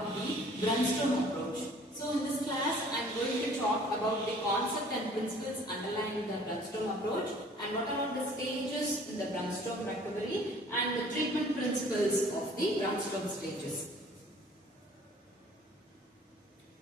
about the Brunnstrom approach. So in this class, I am going to talk about the concept and principles underlying the Brunnstrom approach and what are all the stages in the Brunnstrom recovery and the treatment principles of the Brunnstrom stages.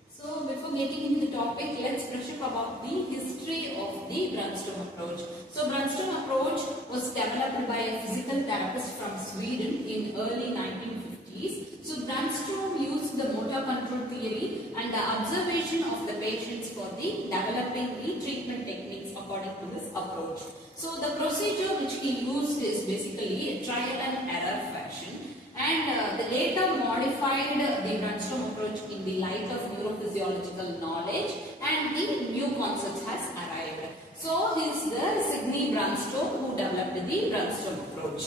So before getting into the topic, let's brush up about the history of the Brunnstrom approach. So Brunnstrom approach was developed by a physical therapist from Sweden in early 1950s. So Brunnstrom used the motor control theory and the observation of the patients for the developing the treatment techniques according to this approach. So the procedure which he used is basically a trial and error fashion. And they later modified the Brunnstrom approach in the light of neurophysiological knowledge and the new concepts has arrived. So he is the Sidney Brunnstrom who developed the Brunnstrom approach.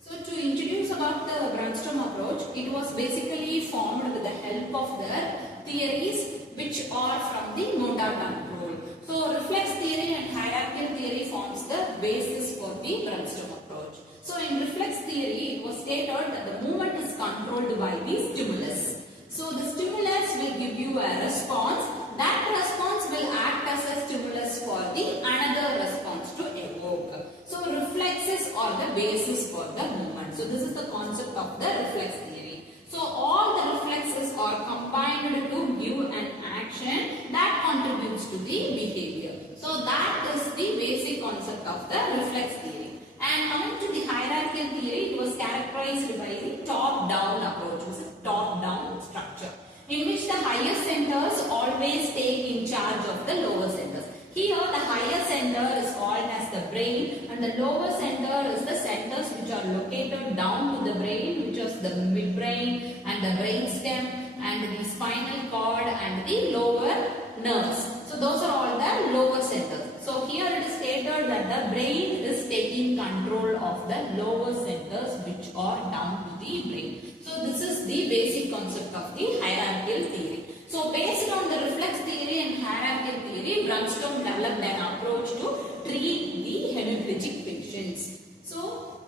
So to introduce about the Brunnstrom approach, it was basically formed with the help of the theories which are from the motor control. So reflex theory and hierarchical theory forms the basis for the Brunnstrom approach. So in reflex theory, it was stated that the movement is controlled by the stimulus. So the stimulus will give you a response. That response will act as a stimulus for the another response to evoke. So reflexes are the basis for the movement. So this is the concept of the reflex theory. So all the reflexes are combined to give an action that contributes to the behavior. So that is the basic concept of the reflex theory. And coming to the hierarchical theory, it was characterized by the top-down approach, which is top-down structure, in which the higher centers always take in charge of the lower centers. Here the higher center is called as the brain and the lower center is the centers which are located down to the brain, which is the midbrain and the brainstem and the spinal cord and the lower nerves. So those are all the lower centers. So here it is stated that the brain is taking control of the lower centers which are down to the brain. So this is the basic concept of the hierarchical theory. So based on the reflex theory and hierarchical theory, Brunnstrom developed an approach to treat the hemiplegic patients. So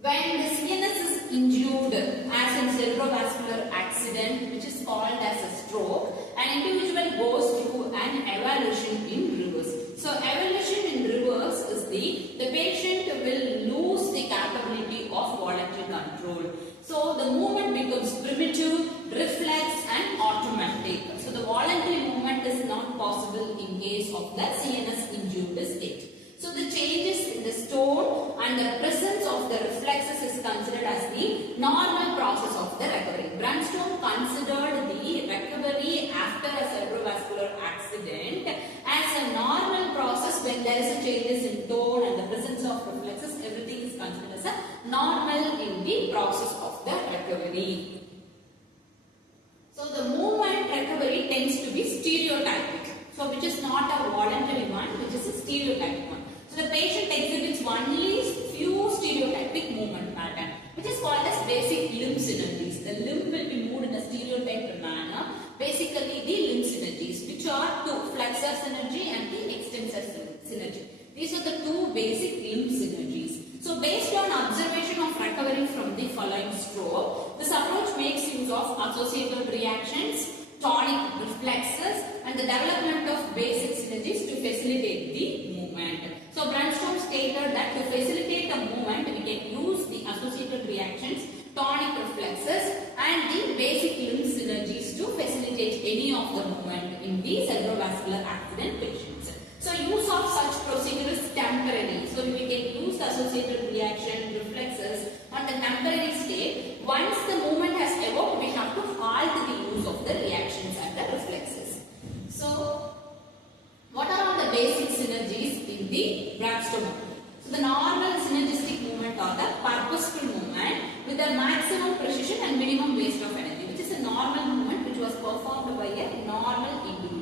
when the CNS is injured as in cerebrovascular accident, which is called as a stroke, an individual goes through an evolution in reverse. So evolution in reverse is the patient will lose the capability of voluntary control. So the movement becomes primitive, reflex and automatic. So the voluntary movement is not possible in case of the CNS injured state. So the changes in the stone and the presence of the reflexes is considered as the normal process of the recovery. Brunnstrom considered the recovery after a cerebrovascular accident as a normal process. When there is a changes in tone and the presence of reflexes, everything is considered as a normal in the process of the recovery. So the movement recovery tends to be stereotypic. So which is not a voluntary one, which is a stereotypic one. So the patient exhibits only few stereotypic movement pattern, which is called as basic limb synergies. The limb will be moved in a stereotyped manner. Basically the limb synergies, which are two, flexor synergy and the extensor synergy. These are the two basic limb synergies. So based on observation of recovery from the following stroke, this approach makes use of associative reactions, tonic reflexes and the development of basic synergies to facilitate the movement. So Brunnstrom stated that to facilitate a movement, we can use the associated reactions, tonic reflexes and the basic limb synergies to facilitate any of the movement in the cerebrovascular accident patients. So use of such procedure is temporary. So we can use the associated reaction, reflexes on the temporary state. Once the movement has evoked, we have to halt the use of the reactions and the reflexes. So what are all the basic synergies in the Brunnstrom approach? So the normal synergistic movement or the purposeful movement with the maximum precision and minimum waste of energy, which is a normal movement which was performed by a normal individual.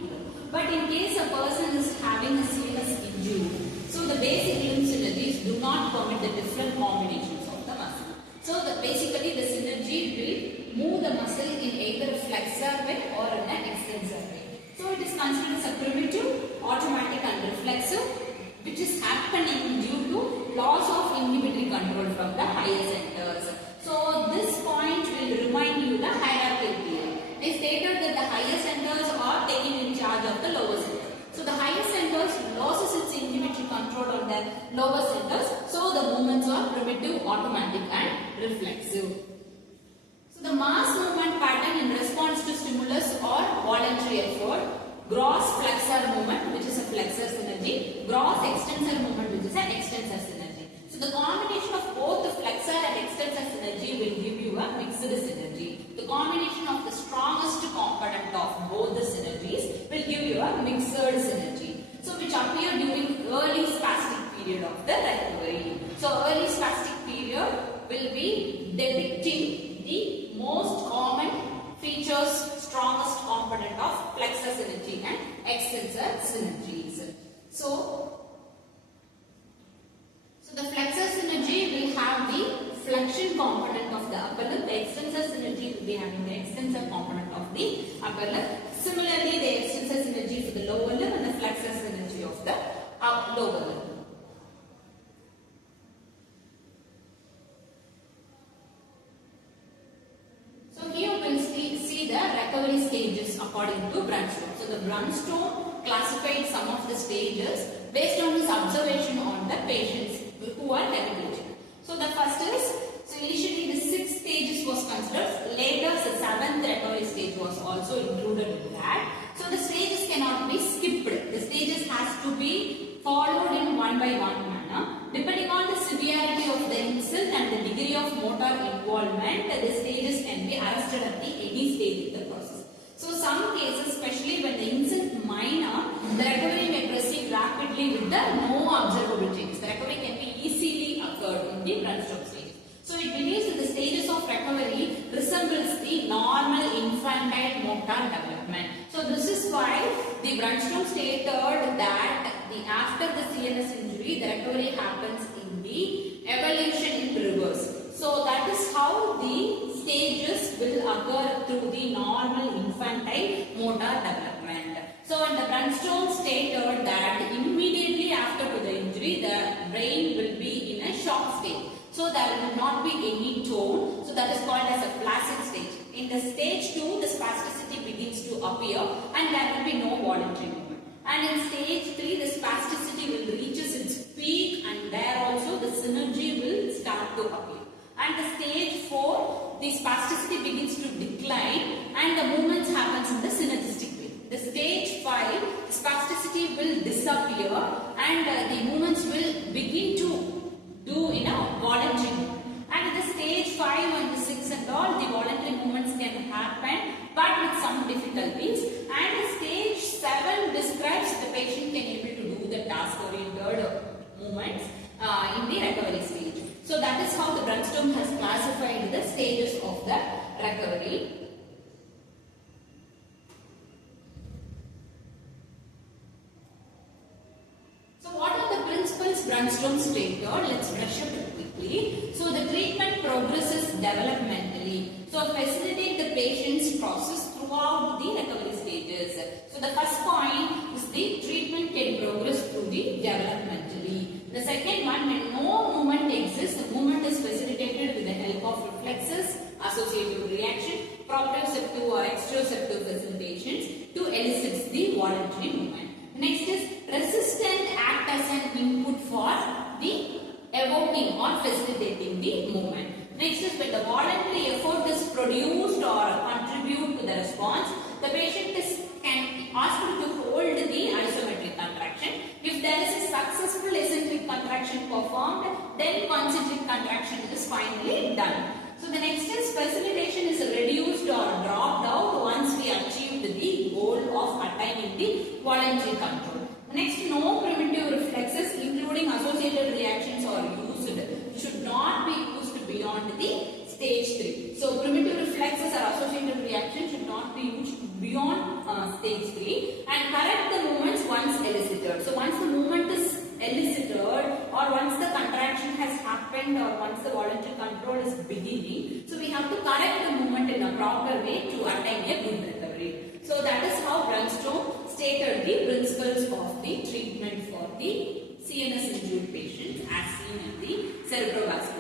But in case a person is having a serious injury, so the basic limb synergies do not permit the different combinations of the muscle. So basically the synergy will move the muscle in either a flexor way or in an extensor way. So it is considered as a primitive, automatic and reflexive, which is happening due to loss of inhibitory controlled from the higher centers. So this point will remind you the hierarchical theory. They stated that the higher centers are taking in charge of the lower centers. So the higher centers loses its individual control on the lower centers. So the movements are primitive, automatic and reflexive. So the mass movement pattern in response to stimulus or voluntary effort. Gross flexor movement, which is a flexor synergy. Gross extensor movement, which is an extensor synergy. So the combination of both the flexor and extensor synergy will give you a mixed synergy. The combination of the strongest component of both the synergies will give you a mixed synergy. So which appear during early spastic period of the recovery. So early spastic period will be depicting the most common features, strongest component of flexor synergy and extensor synergies. So the flexor synergy will have the flexion component of the upper lip. The extensor synergy will be having the extensor component of the upper lip. Similarly, the extensor synergy for the lower lip and the flexor synergy of the lower lip. So here we will see the recovery stages according to Brunnstrom. So the Brunnstrom classified some of the stages based on his observation on the patients who are hemiplegic. So the first is, so initially the 6 stages was considered, later the 7th recovery stage was also included in that. So the stages cannot be skipped. The stages has to be followed in one by one manner. Depending on the severity of the insult and the degree of motor involvement, the stages can be arrested at any stage in the process. So some cases, especially when the insult minor, the recovery may proceed rapidly with the no observable changes. The recovery can be easily occurred in the Brunnstrom stage. So it believes that the stages of recovery resembles the normal infantile motor development. So this is why the Brunnstrom stated that after the CNS injury, the recovery happens in the evolution in reverse. So that is how the stages will occur through the normal infantile motor development. So the Brunnstrom stated that immediately after the injury, the brain will be in a shock state. So there will not be any tone. So that is called as a flaccid stage. In the stage 2, the spasticity begins to appear and there will be no voluntary movement. And in stage 3, the spasticity will reaches its peak and there also the synergy will start to appear. And the stage 4, the spasticity begins to decline and the movements happens in the synergistic way. The stage 5, the spasticity will disappear and the movements will begin to do in a voluntary movement. And in the stage 5 and the 6 and all, the voluntary movements can happen but with some difficulties. And stage 7 describes the patient can able to do the task-oriented movements in the recovery stage. So that is how the Brunnstrom has classified the stages of the recovery. So what are the principles Brunnstrom stated? Let's brush up it quickly. So the treatment progresses developmentally. So facilitate the patient's process throughout the recovery stages. So the first point is the treatment can progress through the developmentally. The second one, when no movement exists, the movement is facilitated with the help of reflexes, associative reaction, proprioceptive or exteroceptive facilitations to elicit the voluntary movement. Next is resistant act as an input for the evoking or facilitating the movement. Next is when the voluntary effort is produced or contribute to the response, the patient can ask to hold the isometric contraction. If there is a successful eccentric contraction performed, then concentric contraction is finally done. So the next is facilitation is reduced or dropped out once we achieved the goal of attaining the voluntary control. Next, no primitive reflexes including associated reactions are used. Should not be used beyond the stage 3. So primitive reflexes or associated reactions should not be used beyond stage 3 and correct the movements once elicited. So once the movement is elicited or once the contraction has happened or once the voluntary control is beginning, so we have to correct the movement in a proper way to attain a good recovery. So that is how Brunnstrom stated the principles of the treatment for the CNS injured patients as seen in the cerebrovascular.